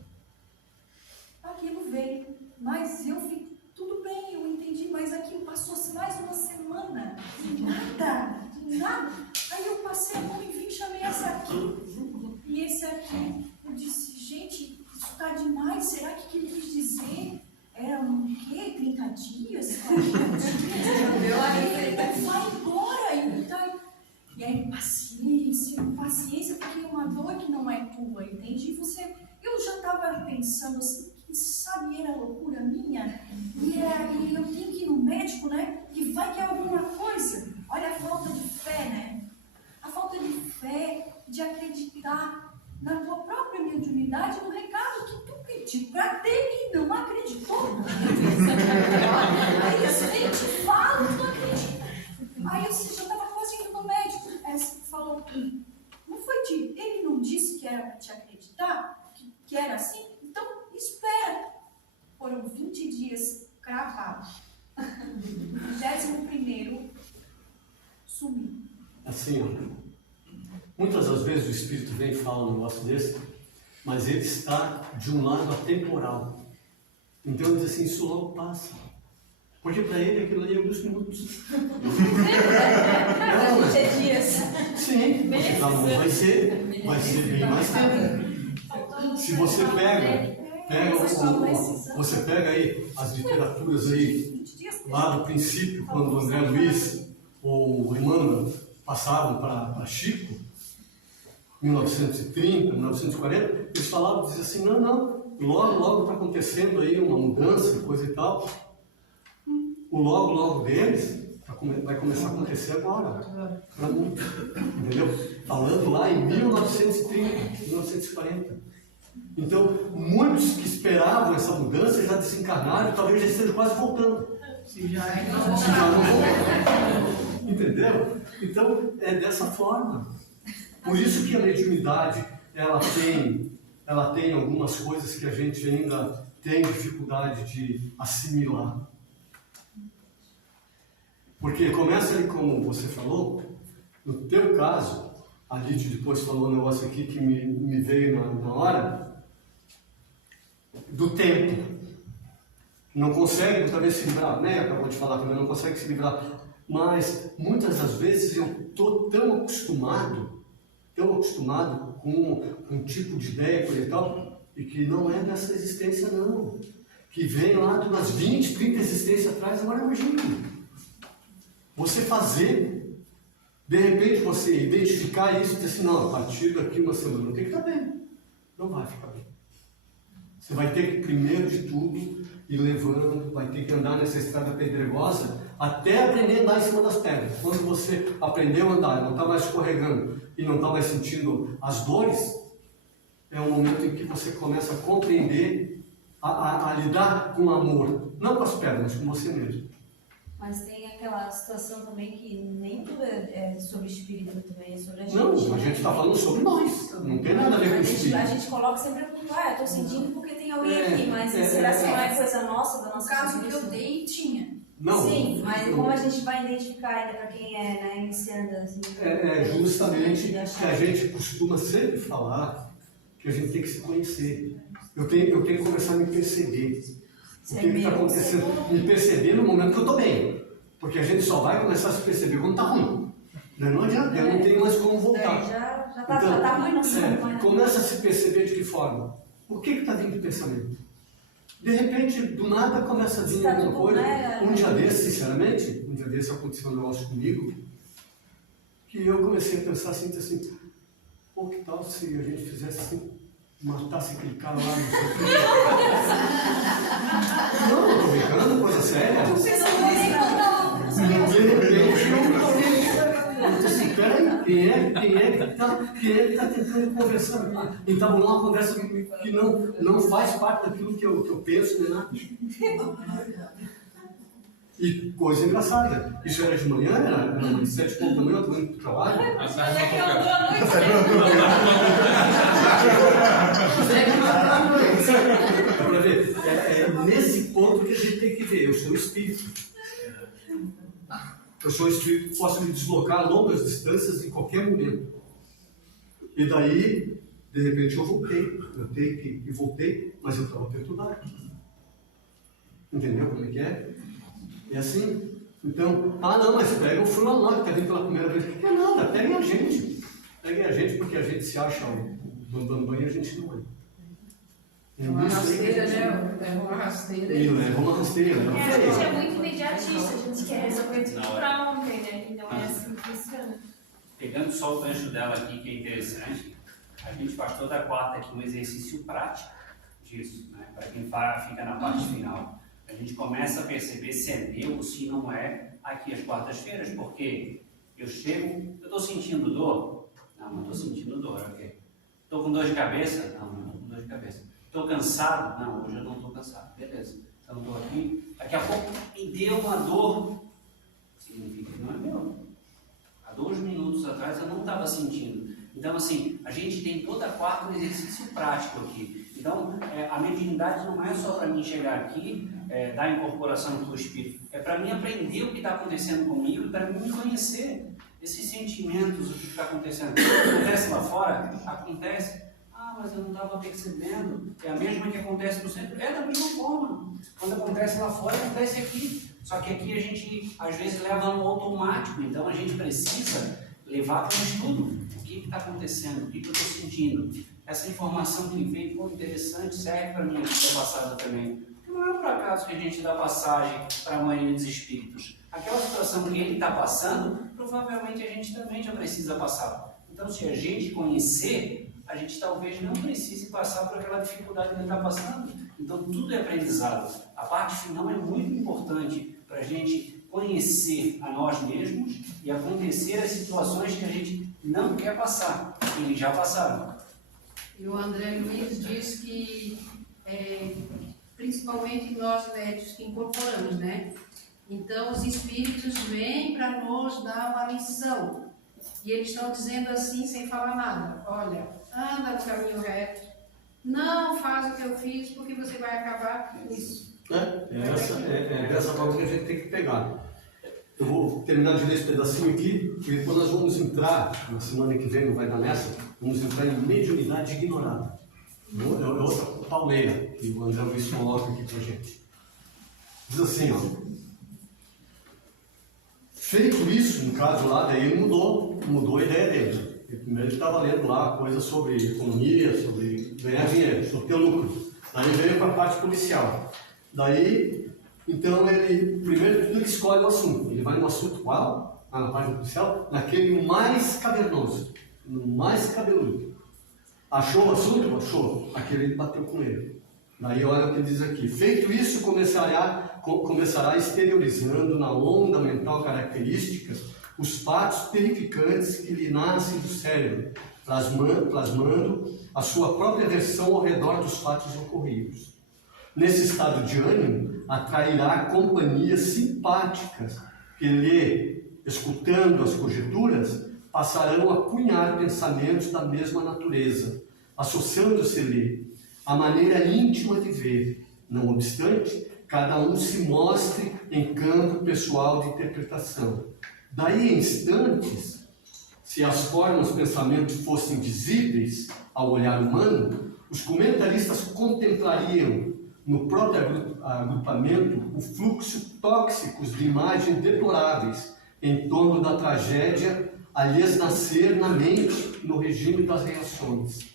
Aquilo veio, mas eu fiquei, tudo bem, eu entendi, mas aquilo passou-se mais uma semana, de nada. Aí eu passei a mão e vim, chamei essa aqui, e esse aqui, eu disse, gente, isso está demais, será que ele quis dizer? Era um quê? 30 dias? 40 dias? Aí vai embora. E aí, paciência, porque é uma dor que não é tua, entende? Eu já estava pensando assim, quem sabe era loucura minha, e eu tenho que ir no médico, né? Que vai que é alguma coisa. Olha a falta de fé, né? A falta de fé, de acreditar na tua própria mediunidade, no recado que tu pediu para ter e não acreditou. Aí esse vem te fala, tu não acredita. Aí eu já estava quase indo no médico. Aí você falou, não foi dito, ele não disse que era para te acreditar, que era assim? Então espera. Foram 20 dias cravados. 21º sumiu. Assim, ó. Muitas das vezes o Espírito vem e fala um negócio desse, mas ele está de um lado atemporal. Então ele diz assim, isso logo passa. Porque para ele aquilo ali é alguns minutos. Dias. Sim, vai ser bem mais tempo. Se você você pega aí as literaturas aí, lá do princípio, quando o André Luiz ou o Emmanuel passavam para Chico, 1930, 1940, eles falavam, diziam assim, não, logo está acontecendo aí uma mudança, coisa e tal. O logo deles vai começar a acontecer agora, para muito, entendeu? Falando lá em 1930, 1940. Então, muitos que esperavam essa mudança já desencarnaram, talvez já estejam quase voltando. Se já não voltaram. Entendeu? Então, é dessa forma. Por isso que a mediunidade, ela tem algumas coisas que a gente ainda tem dificuldade de assimilar. Porque começa ali, como você falou, no teu caso, a Lídia depois falou um negócio aqui que me veio na hora, do tempo. Não consegue talvez se livrar, né? Acabou de falar também, não consegue se livrar. Mas muitas das vezes eu estou tão acostumado com um tipo de ideia e tal, e que não é dessa existência não. Que vem lá de umas 20, 30 existências atrás, agora imagina. Você fazer, de repente você identificar isso e dizer assim, não, a partir daqui uma semana tem que estar bem. Não vai ficar bem. Você vai ter que, primeiro de tudo, ir levando, vai ter que andar nessa estrada pedregosa até aprender a andar em cima das pedras. Quando você aprendeu a andar, não está mais escorregando e não está mais sentindo as dores, é um momento em que você começa a compreender, a lidar com amor, não com as pedras, mas com você mesmo. Mas tem aquela situação também que nem tudo é sobre espírito também, é sobre a gente. Não, a gente está falando sobre nós, não tem nada a ver com espírito. A gente coloca sempre a culpa, eu estou sentindo porque tem alguém aqui, mas será que não é coisa nossa, da nossa No caso que cabeça? eu dei, tinha. Não, sim, mas como a gente vai identificar ainda para quem é, né, iniciando assim? É justamente que a gente costuma sempre falar que a gente tem que se conhecer. Eu tenho que começar a me perceber. O que está acontecendo? Me perceber no momento que eu estou bem. Porque a gente só vai começar a se perceber quando está ruim. Não adianta, eu não tenho mais como voltar. Já tá ruim, não sei. Começa a se perceber de que forma? O que está vindo de pensamento? De repente, do nada, começa a vir Está alguma tudo coisa. bem, Um dia desse, sinceramente, um dia desse aconteceu um negócio comigo, que eu comecei a pensar assim, pô, que tal se a gente fizesse assim, matasse aquele cara lá no Não, eu tô brincando, coisa séria. Tu pensa nisso, não? De repente, eu disse assim, peraí, quem é que tá tentando conversar comigo? Então, uma conversa que não faz parte daquilo que eu penso, nem nada. E coisa engraçada, isso era de manhã, era 7 da manhã, eu estava indo para o trabalho. Mas é que eu dou a noite, Para ver, é nesse ponto que a gente tem que ver, eu sou espírito. Eu sou espírito, posso me deslocar a longas distâncias em qualquer momento. E daí, de repente, eu voltei, mas eu estava perturbado. Entendeu como é que é? É assim. Então, não, mas pega o fulano lá que está vindo pela primeira vez. Não é nada, pegue a gente. Pegue a gente porque a gente se acha o bambambam e a gente não é. É uma rasteira, né? É uma rasteira. E leva uma rasteira. A gente é muito imediatista, a gente quer resolver tudo Não, pra ontem, né? E não é assim que funciona. Pegando só o gancho dela aqui, que é interessante, a gente faz toda quarta aqui um exercício prático disso, né? Para quem fica na parte final. A gente começa a perceber se é meu ou se não é aqui às quartas-feiras, porque eu chego, eu estou sentindo dor? Não estou sentindo dor, ok. Estou com dor de cabeça? Não estou com dor de cabeça. Estou cansado? Não, hoje eu não estou cansado. Beleza. Então estou aqui. Daqui a pouco me deu uma dor. Significa que não é meu. Há 2 minutos atrás eu não estava sentindo. Então, assim, a gente tem toda quarta um exercício prático aqui. Então, a mediunidade não é só para mim chegar aqui, dar incorporação do espírito. É para mim aprender o que está acontecendo comigo, para mim me conhecer. Esses sentimentos, o que está acontecendo. Acontece lá fora? Acontece. Mas eu não estava percebendo. É a mesma que acontece no centro? É da mesma forma. Quando acontece lá fora, acontece aqui. Só que aqui a gente, às vezes, leva no automático. Então, a gente precisa levar para um estudo. O que está acontecendo? O que eu estou sentindo? Essa informação que veio, pô, interessante, serve para mim aqui da passada também. Porque não é por acaso que a gente dá passagem para a maioria dos espíritos. Aquela situação que ele está passando, provavelmente a gente também já precisa passar. Então, se a gente conhecer, a gente talvez não precise passar por aquela dificuldade que ele está passando. Então, tudo é aprendizado. A parte final é muito importante para a gente conhecer a nós mesmos e acontecer as situações que a gente não quer passar. Eles já passaram. E o André Luiz diz que, principalmente nós médicos que incorporamos, né? Então, os espíritos vêm para nos dar uma lição. E eles estão dizendo assim, sem falar nada. Olha, anda no caminho reto. Não faz o que eu fiz, porque você vai acabar com isso. É dessa forma que a gente tem que pegar. Eu vou terminar de ler esse pedacinho aqui, e depois nós vamos entrar, na semana que vem, não vai dar nessa, vamos entrar em mediunidade ignorada. É outra pauleira que o André Luiz coloca aqui pra gente. Diz assim, ó. Feito isso, no caso lá, daí ele mudou a ideia dele. Primeiro ele estava lendo lá coisas sobre economia, sobre ganhar dinheiro, sobre ter lucro. Daí ele veio para a parte policial. Daí, então ele, primeiro de tudo, ele escolhe o assunto. Ele vai no assunto qual? Na parte policial, naquele mais cavernoso, no mais cabeludo. Achou o assunto? Achou. Aquele ele bateu com ele. Daí olha o que ele diz aqui. Feito isso, começará exteriorizando na onda mental característica os fatos terrificantes que lhe nascem do cérebro, plasmando a sua própria versão ao redor dos fatos ocorridos. Nesse estado de ânimo, atrairá companhias simpáticas que lhe, escutando as conjecturas, passarão a cunhar pensamentos da mesma natureza, associando-se-lhe a maneira íntima de ver. Não obstante, cada um se mostre em campo pessoal de interpretação. Daí em instantes, se as formas pensamentos fossem visíveis ao olhar humano, os comentaristas contemplariam no próprio agrupamento o fluxo tóxico de imagens deploráveis em torno da tragédia a lhes nascer na mente no regime das reações.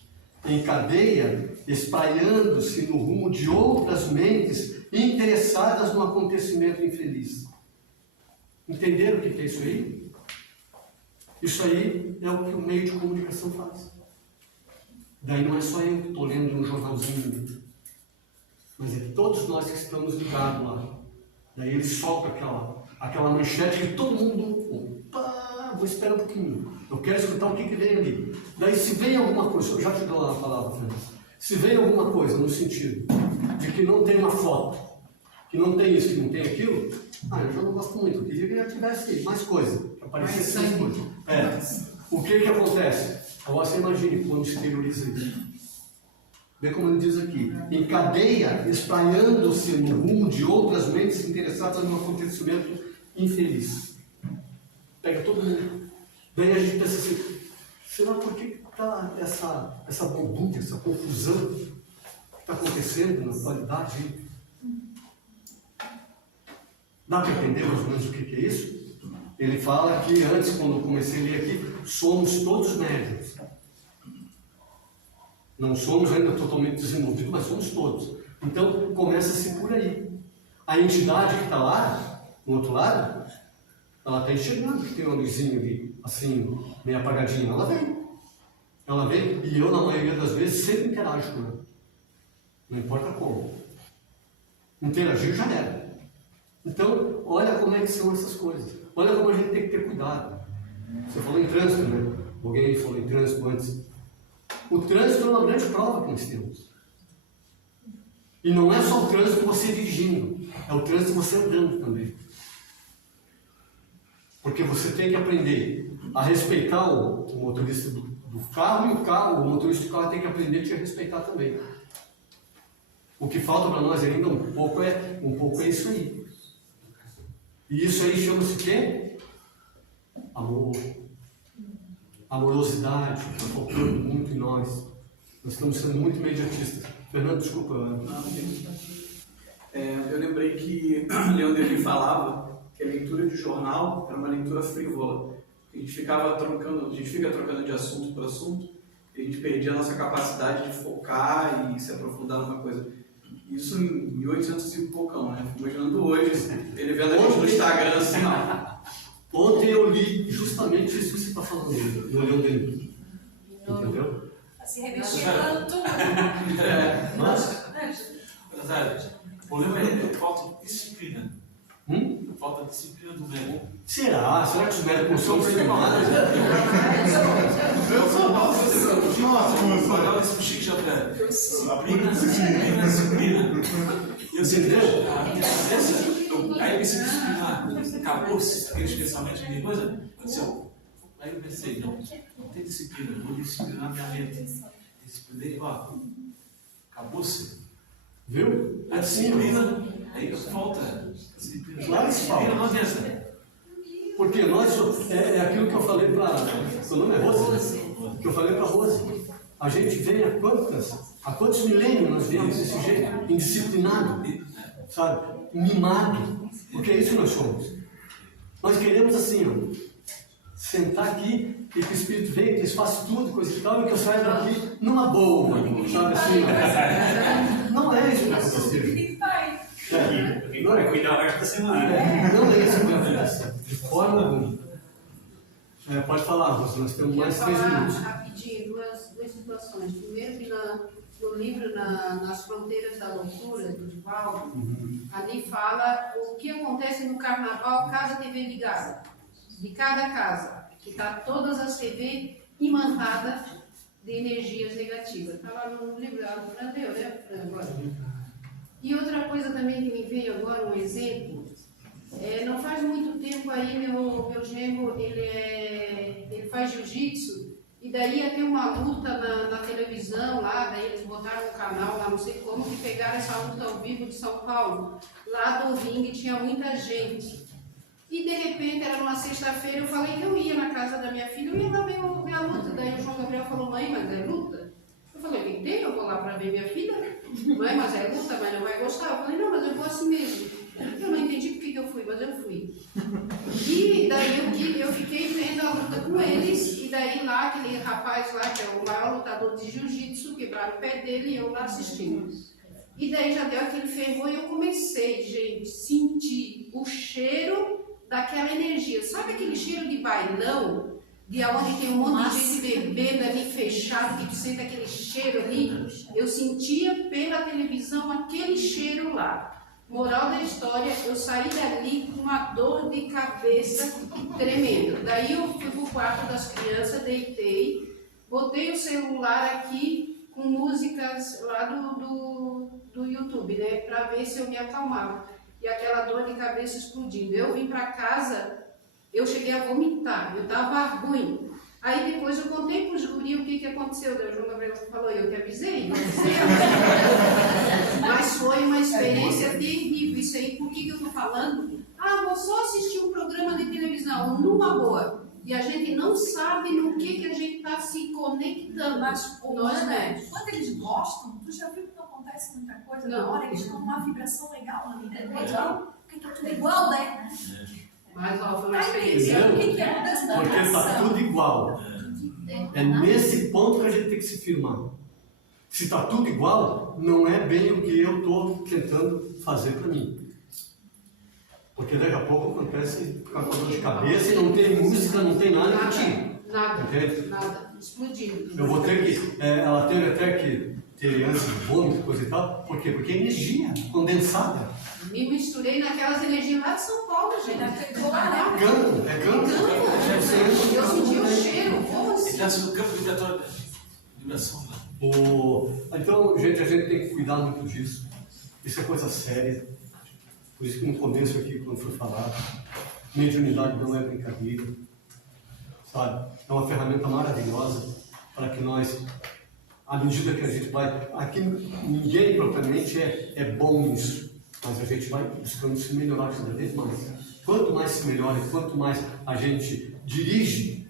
Em cadeia, espraiando-se no rumo de outras mentes interessadas no acontecimento infeliz. Entenderam o que é isso aí? Isso aí é o que o meio de comunicação faz. Daí não é só eu que estou lendo um jornalzinho, mas é todos nós que estamos ligados lá. Daí ele solta aquela manchete e todo mundo, opa, vou esperar um pouquinho, eu quero escutar o que vem ali. Daí se vem alguma coisa, eu já te dou a palavra, Fernando. Se vem alguma coisa no sentido de que não tem uma foto, que não tem isso, que não tem aquilo, eu já não gosto muito, eu queria que já tivesse mais coisa, que aparecesse mais coisa. O que acontece? Agora você imagine quando exterioriza isso. Vê como ele diz aqui, encadeia, espraiando-se no rumo de outras mentes interessadas no acontecimento infeliz. Pega todo mundo. Daí a gente pensa assim, será por que está essa balbúrdia, essa confusão que está acontecendo na atualidade? Dá para entender mais ou menos o que é isso? Ele fala aqui, antes, quando eu comecei a ler aqui, somos todos médiuns. Não somos ainda totalmente desenvolvidos, mas somos todos. Então, começa-se por aí. A entidade que está lá, no outro lado, ela está enxergando que tem uma luzinha ali, assim, meio apagadinha. Ela vem. Ela vem, e eu, na maioria das vezes, sempre interajo com ela. Não importa como. Interagir já era. Então, olha como é que são essas coisas. Olha como a gente tem que ter cuidado. Você falou em trânsito, né? Alguém falou em trânsito antes. O trânsito é uma grande prova que nós temos. E não é só o trânsito você dirigindo, é o trânsito você andando também. Porque você tem que aprender a respeitar o motorista do carro, e o motorista do carro tem que aprender a te respeitar também. O que falta para nós ainda um pouco é isso aí. E isso aí chama-se o quê? Amor. Amorosidade, está faltando muito em nós. Nós estamos sendo muito imediatistas. Fernando, desculpa. Eu lembrei que Leon Denis falava que a leitura de jornal era uma leitura frívola. A gente fica trocando de assunto para assunto, e a gente perdia a nossa capacidade de focar e se aprofundar numa coisa. Isso em 1800 e poucão, né? Imaginando hoje, ele vendo a gente no Instagram assim, ó. Ontem eu li justamente isso que você está falando, no Leon Denis. Entendeu? Se revestindo tudo. O problema é falta de disciplina. Falta de disciplina do médico. Será? Será que os médicos são disciplinados? Olha esse chique já para disciplina. E eu sei que a minha cabeça, aí eu pensei disciplinar, acabou-se aqueles pensamentos, aquela coisa. Aí eu pensei, não tem disciplina, vou disciplinar minha mente. Disciplinei, acabou-se. Viu? A disciplina, aí falta disciplina. Claro que falta. Não adianta. Porque nós, é aquilo que eu falei para. Seu nome é Rose? Que eu falei para Rose. A gente vem há quantos milênios nós viemos desse jeito? Indisciplinado, sabe? Mimado. Porque é isso que nós somos. Nós queremos assim, sentar aqui e que o Espírito venha, que eles façam tudo, coisa e tal, e que eu saia daqui numa boa, sabe assim? Não é isso que vai acontecer. Não vai cuidar o resto da semana. Não é isso que vai acontecer. De forma alguma. Pode falar, Rose, nós temos mais 3 minutos. Rapidinho, duas situações. Primeiro que no livro Nas Fronteiras da Loucura, do Divaldo, ali fala o que acontece no carnaval, casa TV ligada. De cada casa, que está todas as TV imantadas de energias negativas. Está lá no livro, aprendeu, né? Agora. E outra coisa também que me veio agora, um exemplo, não faz muito tempo aí meu genro, ele faz jiu-jitsu, e daí ia ter uma luta na televisão lá, daí eles botaram um canal lá, não sei como, que pegaram essa luta ao vivo de São Paulo. Lá do ringue tinha muita gente. E de repente, era numa sexta-feira, eu falei que eu ia na casa da minha filha, eu ia lá ver a luta. Daí o João Gabriel falou, mãe, mas é luta? Eu falei, o que tem? Eu vou lá para ver minha filha. Mãe, mas é luta, mas não vai gostar. Eu falei, não, mas eu vou assim mesmo. Eu não entendi por que eu fui, mas eu fui. E daí eu fiquei vendo a luta com eles, e daí lá lá, aquele rapaz lá, que é o maior lutador de jiu-jitsu, quebraram o pé dele e eu lá assistindo. E daí já deu aquele fervor e eu comecei, gente, sentir o cheiro daquela energia. Sabe aquele cheiro de bailão? De onde tem um monte de gente bebendo ali, fechado, que tu sente aquele cheiro ali? Eu sentia pela televisão aquele cheiro lá. Moral da história, eu saí dali com uma dor de cabeça tremenda. Daí eu fui pro quarto das crianças, deitei, botei o celular aqui com músicas lá do YouTube, né? Pra ver se eu me acalmava. E aquela dor de cabeça explodindo. Eu vim pra casa, eu cheguei a vomitar, eu tava ruim. Aí depois eu contei para os guri o que aconteceu. O João Gabriel falou, eu te avisei, mas foi uma experiência terrível. Isso aí, por que eu estou falando? Ah, vou só assistir um programa de televisão, numa boa. E a gente não sabe no que a gente está se conectando. Mas, nós médicos. quando eles gostam, tu já viu que não acontece muita coisa Não. na hora, eles estão numa vibração legal ali, né? Porque tá tudo igual, né? Mas ó, foi uma Tá experiência. entendendo o que é mudança da Porque está vibração? tudo igual. É nesse ponto que a gente tem que se firmar. Se está tudo igual, não é bem o que eu estou tentando fazer para mim. Porque daqui a pouco acontece ficar com dor de cabeça e não tem música, não tem nada que tire. Nada, Entende? nada. Explodindo. Eu vou ter que. Ela teve até que ter ânsia de vômito, coisa e tal. Por quê? Porque é energia condensada. Me misturei naquelas energias lá de São Paulo, gente. Campo, é campo. Eu senti o cheiro, como assim? Ele está no campo vibratório da vibração. Então, gente, a gente tem que cuidar muito disso. Isso é coisa séria. Por isso que no começo aqui, quando foi falado, mediunidade não é brincadeira. Sabe? É uma ferramenta maravilhosa para que nós, à medida que a gente vai... Aqui ninguém propriamente é bom nisso, mas a gente vai buscando se melhorar cada vez mais. Quanto mais se melhora, quanto mais a gente dirige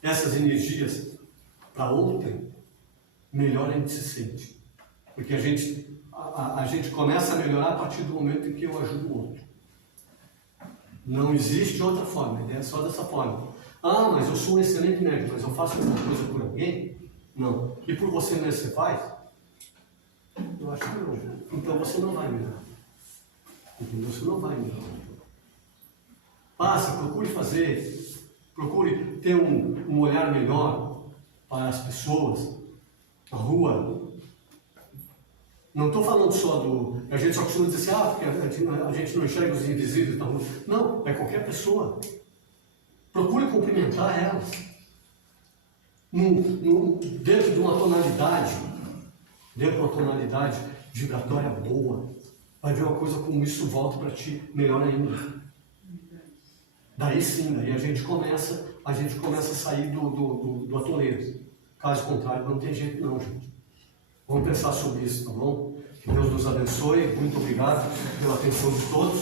essas energias para ontem, melhor a gente se sente. Porque a gente começa a melhorar a partir do momento em que eu ajudo o outro. Não existe outra forma, é só dessa forma. Ah, mas eu sou um excelente médico, mas eu faço alguma coisa por alguém? Não. E por você mesmo você faz? Eu acho que não. Então você não vai melhorar. Entendeu? Você não vai melhorar. Passa, procure ter um olhar melhor para as pessoas, a rua. Não estou falando só do... A gente só costuma dizer assim, porque a gente não enxerga os invisíveis na rua. Não, é qualquer pessoa. Procure cumprimentar elas. Dentro de uma tonalidade vibratória boa. Vai ver uma coisa como isso volta para ti melhor ainda. Daí sim, daí a gente começa a sair do atoleiro. Caso contrário, não tem jeito não, gente. Vamos pensar sobre isso, tá bom? Que Deus nos abençoe. Muito obrigado pela atenção de todos.